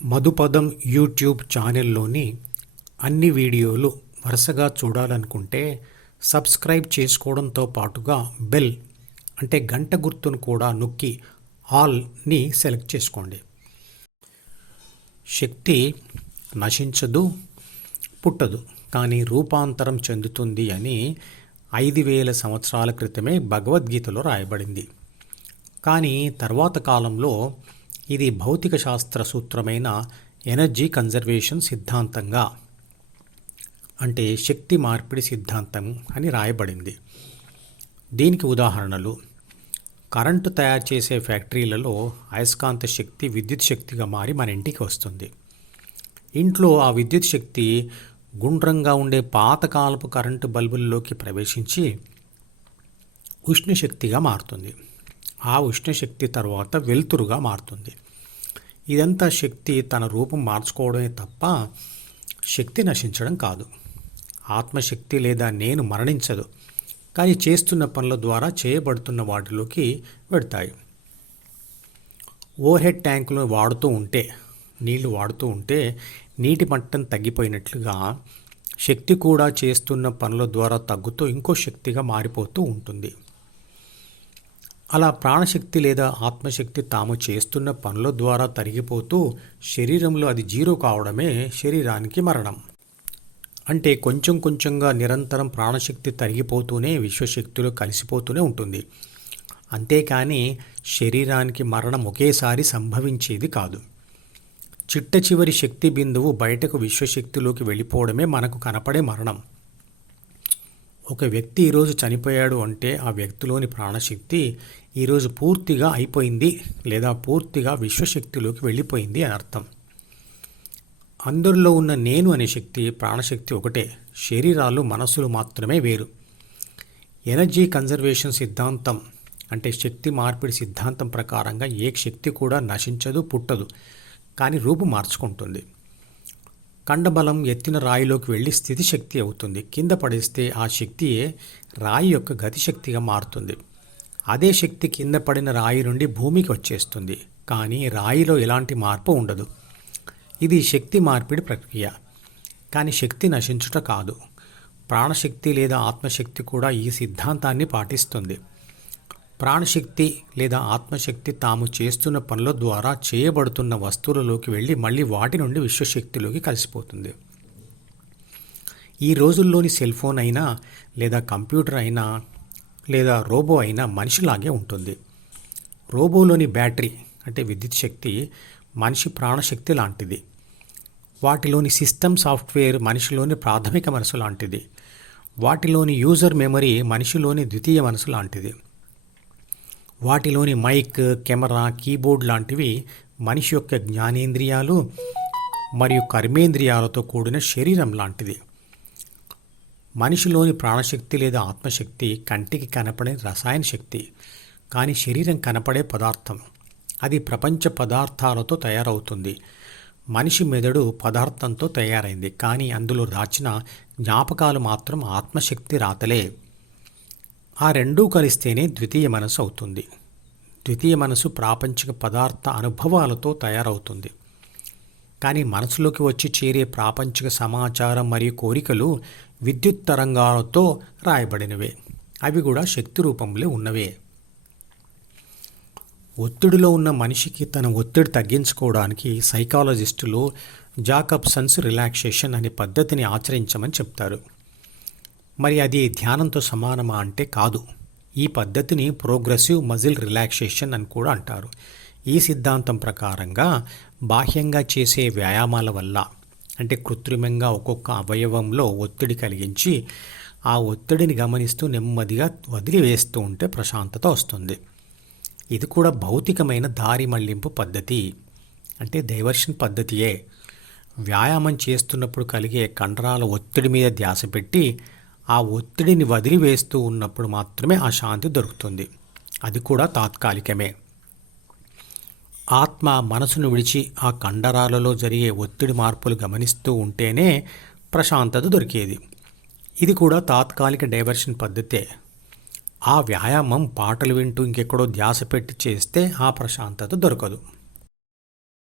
మధుపదం YouTube ఛానల్లోని అన్ని వీడియోలు వరుసగా చూడాలనుకుంటే సబ్స్క్రైబ్ చేసుకోవడంతో పాటుగా బెల్ అంటే గంట గుర్తును కూడా నొక్కి ఆల్ని సెలెక్ట్ చేసుకోండి. శక్తి నశించదు పుట్టదు కానీ రూపాంతరం చెందుతుంది అని ఐదు వేల సంవత్సరాల క్రితమే భగవద్గీతలో రాయబడింది. కానీ తర్వాత కాలంలో ఇది భౌతిక శాస్త్ర సూత్రమైన ఎనర్జీ కన్జర్వేషన్ సిద్ధాంతంగా అంటే శక్తి మార్పిడి సిద్ధాంతం అని రాయబడింది. దీనికి ఉదాహరణలు. కరెంటు తయారు చేసే ఫ్యాక్టరీలలో అయస్కాంత శక్తి విద్యుత్ శక్తిగా మారి మన ఇంటికి వస్తుంది. ఇంట్లో ఆ విద్యుత్ శక్తి గుండ్రంగా ఉండే పాతకాలపు కరెంటు బల్బుల్లోకి ప్రవేశించి ఉష్ణశక్తిగా మారుతుంది. ఆ ఉష్ణశక్తి తర్వాత వెలుతురుగా మారుతుంది. ఇదంతా శక్తి తన రూపం మార్చుకోవడమే తప్ప శక్తి నశించడం కాదు. ఆత్మశక్తి లేదా నేను మరణించదు. కానీ చేస్తున్న పనుల ద్వారా చేయబడుతున్న వాటిలోకి వెడతాయి ఓవర్ హెడ్ ట్యాంకులు వాడుతూ ఉంటే నీళ్ళు వాడుతూ ఉంటే నీటి మట్టం తగ్గిపోయినట్లుగా శక్తి కూడా చేస్తున్న పనుల ద్వారా తగ్గుతూ ఇంకో శక్తిగా మారిపోతూ ఉంటుంది. అలా ప్రాణశక్తి లేదా ఆత్మశక్తి తాము చేస్తున్న పనుల ద్వారా తరిగిపోతూ శరీరంలో అది జీరో కావడమే శరీరానికి మరణం. అంటే కొంచెం కొంచెంగా నిరంతరం ప్రాణశక్తి తరిగిపోతూనే విశ్వశక్తిలో కలిసిపోతూనే ఉంటుంది. అంతేకాని శరీరానికి మరణం ఒకేసారి సంభవించేది కాదు. చిట్ట చివరి శక్తి బిందువు బయటకు విశ్వశక్తిలోకి వెళ్ళిపోవడమే మనకు కనపడే మరణం. ఒక వ్యక్తి ఈరోజు చనిపోయాడు అంటే ఆ వ్యక్తిలోని ప్రాణశక్తి ఈరోజు పూర్తిగా అయిపోయింది లేదా పూర్తిగా విశ్వశక్తిలోకి వెళ్ళిపోయింది అని అర్థం. అందరిలో ఉన్న నేను అనే శక్తి ప్రాణశక్తి ఒకటే. శరీరాలు మనస్సులు మాత్రమే వేరు. ఎనర్జీ కన్జర్వేషన్ సిద్ధాంతం అంటే శక్తి మార్పిడి సిద్ధాంతం ప్రకారంగా ఏ శక్తి కూడా నశించదు పుట్టదు. కానీ రూపు మార్చుకుంటుంది. కండబలం ఎత్తిన రాయిలోకి వెళ్ళి స్థితిశక్తి అవుతుంది. కింద పడేస్తే ఆ శక్తియే రాయి యొక్క గతిశక్తిగా మారుతుంది. అదే శక్తి కింద పడిన రాయి నుండి భూమికి వచ్చేస్తుంది. కానీ రాయిలో ఎలాంటి మార్పు ఉండదు. ఇది శక్తి మార్పిడి ప్రక్రియ. కానీ శక్తి నశించుట కాదు. ప్రాణశక్తి లేదా ఆత్మశక్తి కూడా ఈ సిద్ధాంతాన్ని పాటిస్తుంది. ప్రాణశక్తి లేదా ఆత్మశక్తి తాము చేస్తున్న పనుల ద్వారా చేయబడుతున్న వస్తువులలోకి వెళ్ళి మళ్ళీ వాటి నుండి విశ్వశక్తిలోకి కలిసిపోతుంది. ఈ రోజుల్లోని సెల్ ఫోన్ అయినా లేదా కంప్యూటర్ అయినా లేదా రోబో అయినా మనిషిలాగే ఉంటుంది. రోబోలోని బ్యాటరీ అంటే విద్యుత్ శక్తి మనిషి ప్రాణశక్తి లాంటిది. వాటిలోని సిస్టమ్ సాఫ్ట్వేర్ మనిషిలోని ప్రాథమిక మనసు లాంటిది. వాటిలోని యూజర్ మెమరీ మనిషిలోని ద్వితీయ మనసు లాంటిది. వాటిలోని మైక్ కెమెరా కీబోర్డ్ లాంటివి మనిషి యొక్క జ్ఞానేంద్రియాలు మరియు కర్మేంద్రియాలతో కూడిన శరీరం లాంటిది. మనిషిలోని ప్రాణశక్తి లేదా ఆత్మశక్తి కంటికి కనపడే రసాయన శక్తి కానీ శరీరం కనపడే పదార్థం. అది ప్రపంచ పదార్థాలతో తయారవుతుంది. మనిషి మెదడు పదార్థంతో తయారైంది కానీ అందులో రాచిన జ్ఞాపకాలు మాత్రం ఆత్మశక్తి రాతలే. ఆ రెండూ కలిస్తేనే ద్వితీయ మనసు అవుతుంది. ద్వితీయ మనసు ప్రాపంచిక పదార్థ అనుభవాలతో తయారవుతుంది. కానీ మనసులోకి వచ్చి చేరే ప్రాపంచిక సమాచారం మరియు కోరికలు విద్యుత్ తరంగాలతో రాయబడినవే. అవి కూడా శక్తి రూపంలో ఉన్నవే. ఒత్తిడిలో ఉన్న మనిషికి తన ఒత్తిడి తగ్గించుకోవడానికి సైకాలజిస్టులు జాకబ్సన్స్ రిలాక్సేషన్ అనే పద్ధతిని ఆచరించమని చెప్తారు. మరి అది ధ్యానంతో సమానమా అంటే కాదు. ఈ పద్ధతిని ప్రోగ్రెసివ్ మజిల్ రిలాక్సేషన్ అని కూడా అంటారు. ఈ సిద్ధాంతం ప్రకారంగా బాహ్యంగా చేసే వ్యాయామాల వల్ల అంటే కృత్రిమంగా ఒక్కొక్క అవయవంలో ఒత్తిడి కలిగించి ఆ ఒత్తిడిని గమనిస్తూ నెమ్మదిగా వదిలివేస్తూ ఉంటే ప్రశాంతత వస్తుంది. ఇది కూడా భౌతికమైన దారి మళ్ళింపు పద్ధతి అంటే డైవర్షన్ పద్ధతియే. వ్యాయామం చేస్తున్నప్పుడు కలిగే కండరాల ఒత్తిడి మీద ధ్యాస పెట్టి ఆ ఒత్తిడిని వదిలివేస్తూ ఉన్నప్పుడు మాత్రమే ఆ శాంతి దొరుకుతుంది. అది కూడా తాత్కాలికమే. ఆత్మ మనసును విడిచి ఆ కండరాలలో జరిగే ఒత్తిడి మార్పులు గమనిస్తూ ఉంటేనే ప్రశాంతత దొరికేది. ఇది కూడా తాత్కాలిక డైవర్షన్ పద్ధతే. ఆ వ్యాయామం పాటలు వింటూ ఇంకెక్కడో ధ్యాస పెట్టి చేస్తే ఆ ప్రశాంతత దొరకదు.